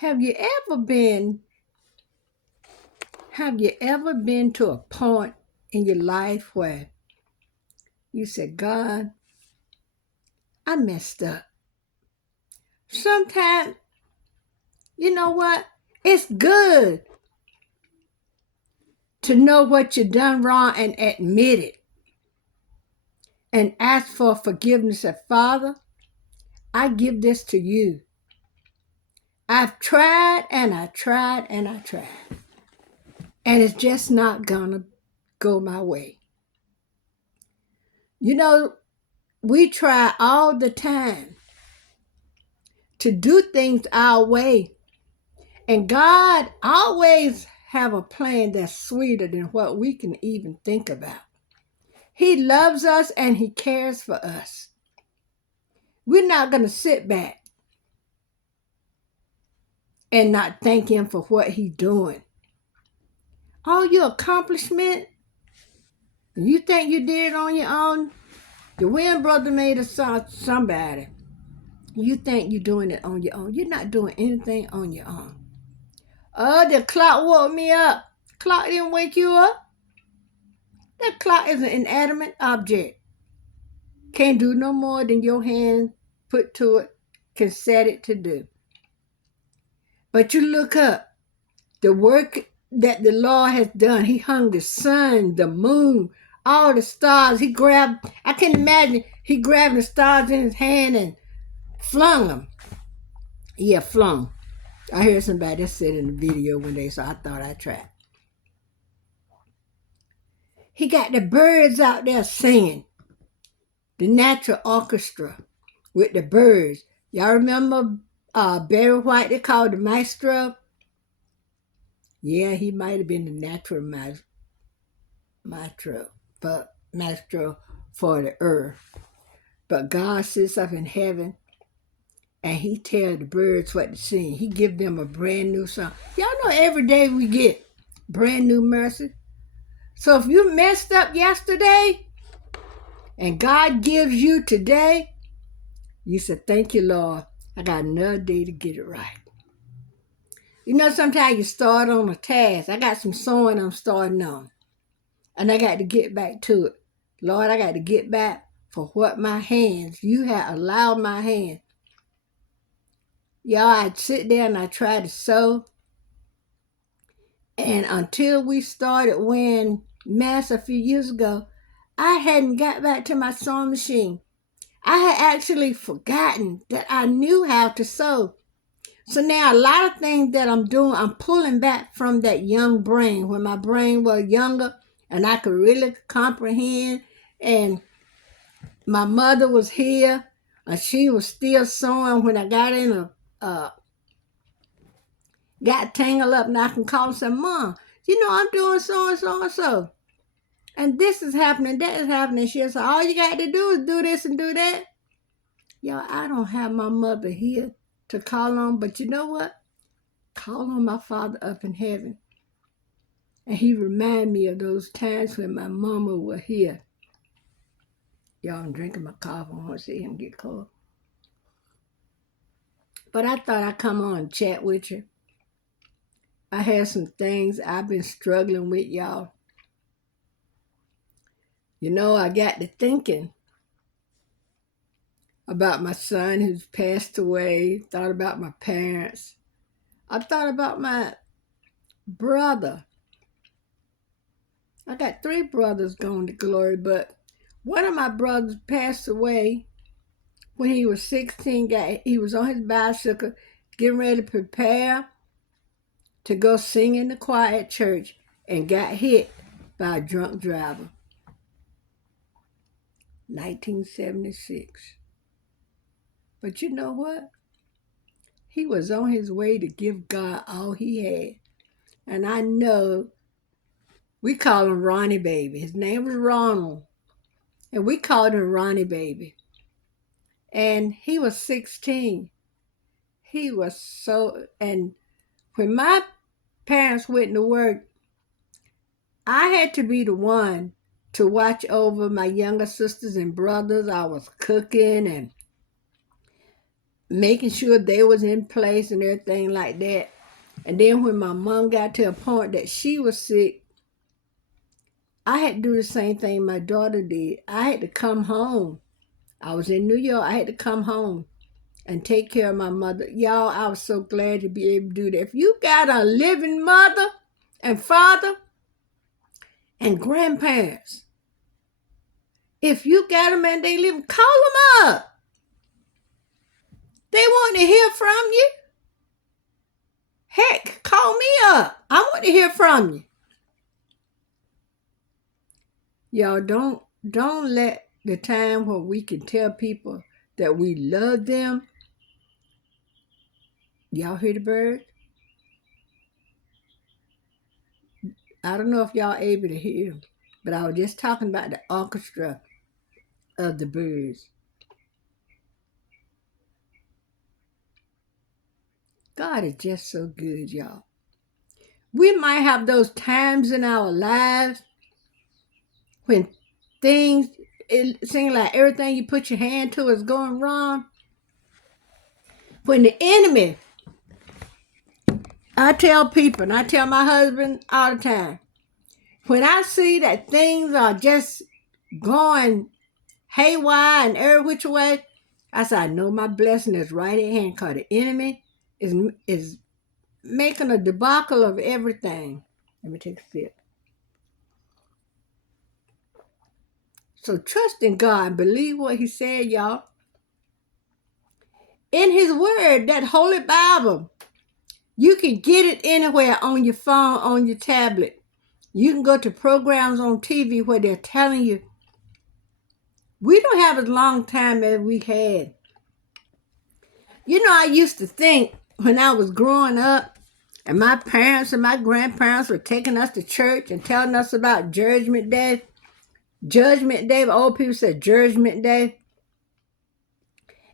Have you ever been have you ever been to a point in your life where you said, God, I messed up? Sometimes, you know what? It's good to know what you done wrong and admit it and ask for forgiveness. Say, Father, I give this to you. I've tried and I tried and I tried. And it's just not gonna go my way. You know, we try all the time to do things our way. And God always have a plan that's sweeter than what we can even think about. He loves us and he cares for us. We're not going to sit back and not thank him for what he's doing. All your accomplishment, you think you did it on your own? The Williams brother made a song, somebody. You think you're doing it on your own. You're not doing anything on your own. Oh, the clock woke me up. Clock didn't wake you up. That clock is an inanimate object. Can't do no more than your hand put to it can set it to do. But you look up, the work that the Lord has done. He hung the sun, the moon, all the stars. He grabbed, I can imagine, he grabbed the stars in his hand and flung them. Yeah, flung. I heard somebody that said in the video one day, so I thought I'd try. He got the birds out there singing. The natural orchestra with the birds. Y'all remember Barry White, they called the maestro? Yeah, he might have been the natural maestro for the earth. But God sits up in heaven and he tells the birds what to sing. He give them a brand new song. Y'all know every day we get brand new mercy. So if you messed up yesterday and God gives you today, you said, thank you, Lord. I got another day to get it right. You know, sometimes you start on a task. I got some sewing I'm starting on. And I got to get back to it. Lord, I got to get back for what my hands, you have allowed my hands. Y'all, I'd sit there and I try to sew. And until we started wearing masks a few years ago, I hadn't got back to my sewing machine. I had actually forgotten that I knew how to sew. So now a lot of things that I'm doing, I'm pulling back from that young brain, when my brain was younger and I could really comprehend. And my mother was here and she was still sewing when I got got tangled up, and I can call and say, Mom, you know, I'm doing so and so and so. And this is happening, that is happening. She'll say, all you got to do is do this and do that. Y'all, I don't have my mother here to call on, but you know what? Call on my Father up in heaven. And he remind me of those times when my mama was here. Y'all, I'm drinking my coffee. I want to see him get cold. But I thought I'd come on and chat with you. I had some things I've been struggling with, y'all. You know, I got to thinking about my son who's passed away, thought about my parents. I thought about my brother. I got 3 brothers going to glory, but one of my brothers passed away when he was 16. He was on his bicycle getting ready to prepare to go sing in the choir at church and got hit by a drunk driver. 1976. But you know what? He was on his way to give God all he had. And I know we call him Ronnie Baby. His name was Ronald. And we called him Ronnie Baby. And he was 16. He was so, and when my parents went to work, I had to be the one to watch over my younger sisters and brothers. I was cooking and making sure they was in place and everything like that. And then when my mom got to a point that she was sick, I had to do the same thing my daughter did. I had to come home. I was in New York. I had to come home and take care of my mother. Y'all, I was so glad to be able to do that. If you got a living mother and father and grandparents, if you got them and they live, call them up. They want to hear from you. Heck, call me up. I want to hear from you. Y'all, don't let the time where we can tell people that we love them. Y'all hear the bird? I don't know if y'all able to hear them, but I was just talking about the orchestra of the birds. God is just so good, y'all. We might have those times in our lives when it seems like everything you put your hand to is going wrong. When the enemy, I tell people, and I tell my husband all the time, when I see that things are just going haywire and every which way, I say, I know my blessing is right at hand, because the enemy is making a debacle of everything. Let me take a sip. So trust in God. Believe what he said, y'all. In his word, that holy Bible, you can get it anywhere on your phone, on your tablet. You can go to programs on TV where they're telling you, we don't have as long time as we had. You know, I used to think when I was growing up, and my parents and my grandparents were taking us to church and telling us about Judgment Day. Judgment Day, old people said Judgment Day.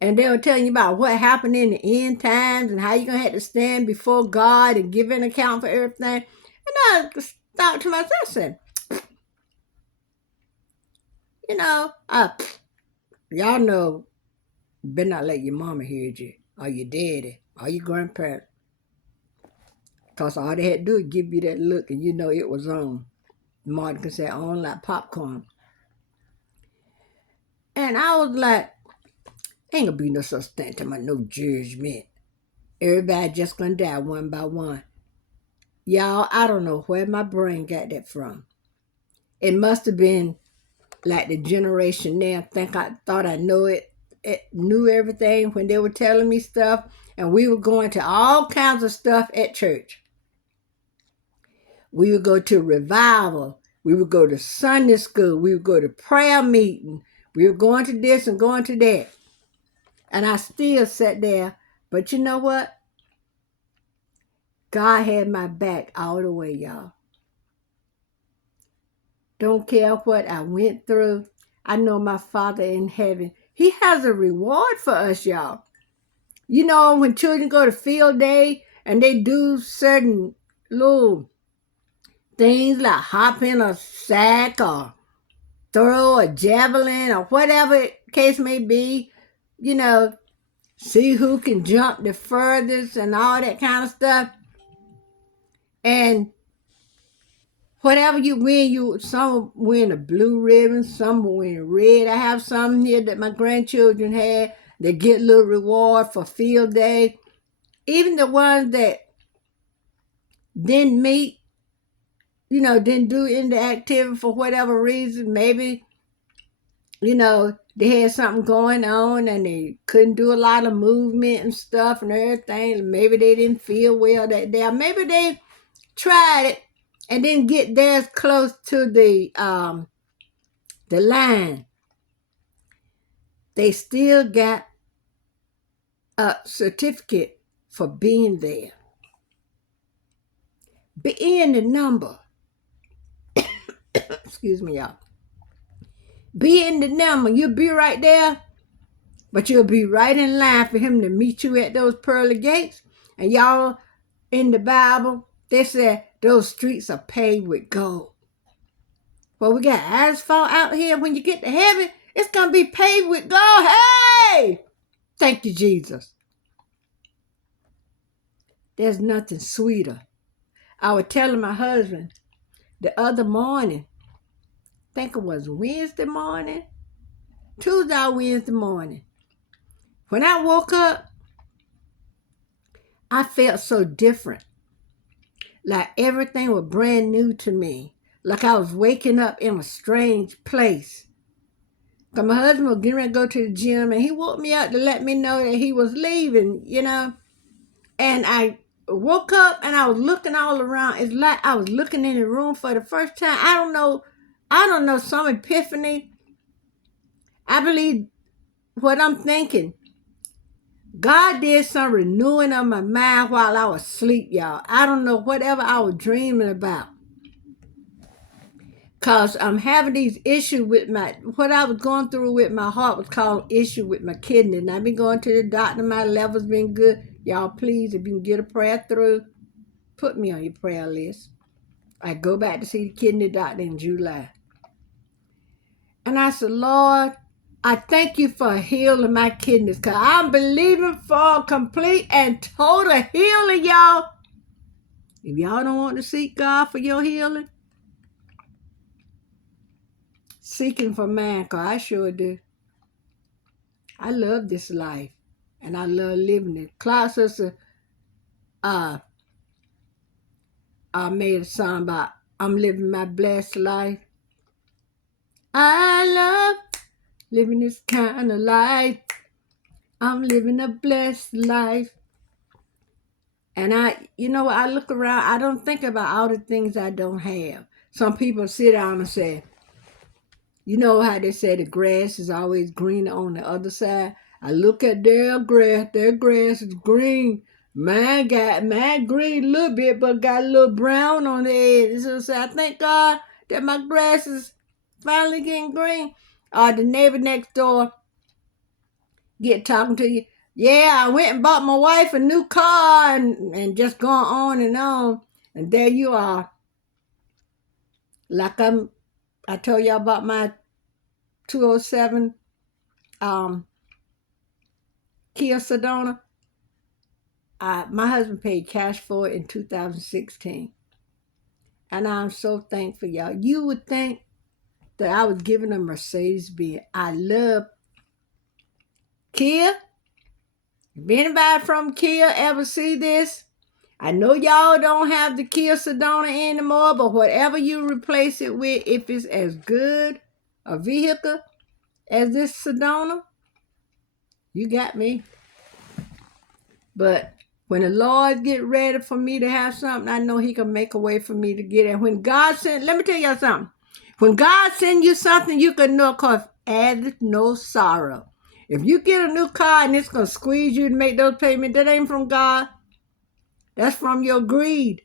And they were telling you about what happened in the end times and how you're going to have to stand before God and give an account for everything. And I thought to myself, I said, you know, y'all know, you better not let your mama hear you, or your daddy, or your grandparents. Because all they had to do is give you that look and you know it was on. Martin could say, on like popcorn. And I was like, ain't gonna be no such thing to my no judgment. Everybody just gonna die one by one. Y'all, I don't know where my brain got that from. It must have been like the generation now. I thought I knew everything when they were telling me stuff. And we were going to all kinds of stuff at church. We would go to revival. We would go to Sunday school. We would go to prayer meeting. We were going to this and going to that. And I still sat there. But you know what? God had my back all the way, y'all. Don't care what I went through. I know my Father in heaven, he has a reward for us, y'all. You know, when children go to field day and they do certain little things like hop in a sack or throw a javelin or whatever case may be, you know, see who can jump the furthest and all that kind of stuff. And whatever you win, some win a blue ribbon, some win red. I have some here that my grandchildren had. They get a little reward for field day. Even the ones that didn't meet, you know, didn't do any activity for whatever reason. Maybe, you know, they had something going on and they couldn't do a lot of movement and stuff and everything. Maybe they didn't feel well that day. Maybe they tried it and didn't get there as close to the line. They still got a certificate for being there. Be in the number. Excuse me, y'all. Be in the number. You'll be right there, but you'll be right in line for him to meet you at those pearly gates. And y'all, in the Bible, they said those streets are paved with gold. Well, we got asphalt out here. When you get to heaven, it's going to be paved with gold. Hey! Thank you, Jesus. There's nothing sweeter. I was telling my husband the other morning, I think it was Wednesday morning, Tuesday or Wednesday morning. When I woke up, I felt so different. Like everything was brand new to me. Like I was waking up in a strange place. Because my husband was getting ready to go to the gym, and he woke me up to let me know that he was leaving, you know. And I woke up and I was looking all around. It's like I was looking in the room for the first time. I don't know, some epiphany. I believe what I'm thinking. God did some renewing of my mind while I was asleep, y'all. I don't know, whatever I was dreaming about. Because I'm having these issues with what I was going through with my heart was called issue with my kidney. And I've been going to the doctor. My level's been good. Y'all, please, if you can get a prayer through, put me on your prayer list. I go back to see the kidney doctor in July. And I said, Lord, I thank you for healing my kidneys, because I'm believing for complete and total healing, y'all. If y'all don't want to seek God for your healing, seeking for man, because I sure do. I love this life, and I love living it. Cloud sister made a song about I'm living my blessed life. I love living this kind of life. I'm living a blessed life. And I look around, I don't think about all the things I don't have. Some people sit down and say, you know how they say the grass is always greener on the other side? I look at their grass is green. Mine green a little bit, but got a little brown on the edge. So I thank God that my grass is finally getting green. Or the neighbor next door get talking to you. Yeah, I went and bought my wife a new car and just going on and on. And there you are. Like I told y'all about my 207 Kia Sedona. My husband paid cash for it in 2016. And I'm so thankful, y'all. You would think that I was giving a Mercedes-Benz. I love Kia. If anybody from Kia ever see this, I know y'all don't have the Kia Sedona anymore, but whatever you replace it with, if it's as good a vehicle as this Sedona, you got me. But when the Lord get ready for me to have something, I know he can make a way for me to get it. When God sent, let me tell y'all something. When God send you something, you can know, because addeth no sorrow. If you get a new car and it's going to squeeze you to make those payments, that ain't from God. That's from your greed.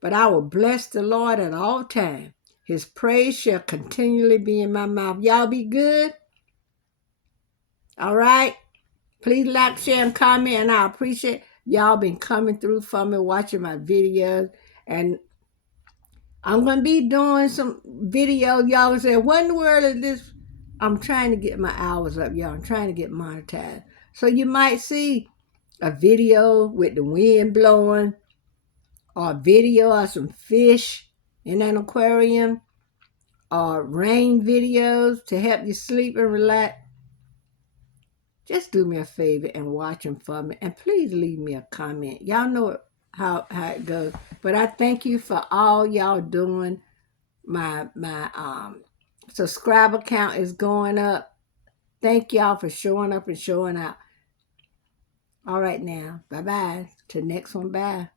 But I will bless the Lord at all times. His praise shall continually be in my mouth. Y'all be good. All right. Please like, share, and comment. And I appreciate y'all been coming through for me, watching my videos. And I'm going to be doing some videos. Y'all say, what in the world is this? I'm trying to get my hours up, y'all. I'm trying to get monetized. So you might see a video with the wind blowing, or a video of some fish in an aquarium, or rain videos to help you sleep and relax. Just do me a favor and watch them for me. And please leave me a comment. Y'all know how it goes. But I thank you for all y'all doing. My subscriber count is going up. Thank y'all for showing up and showing out. All right now. Bye-bye. Till next one. Bye.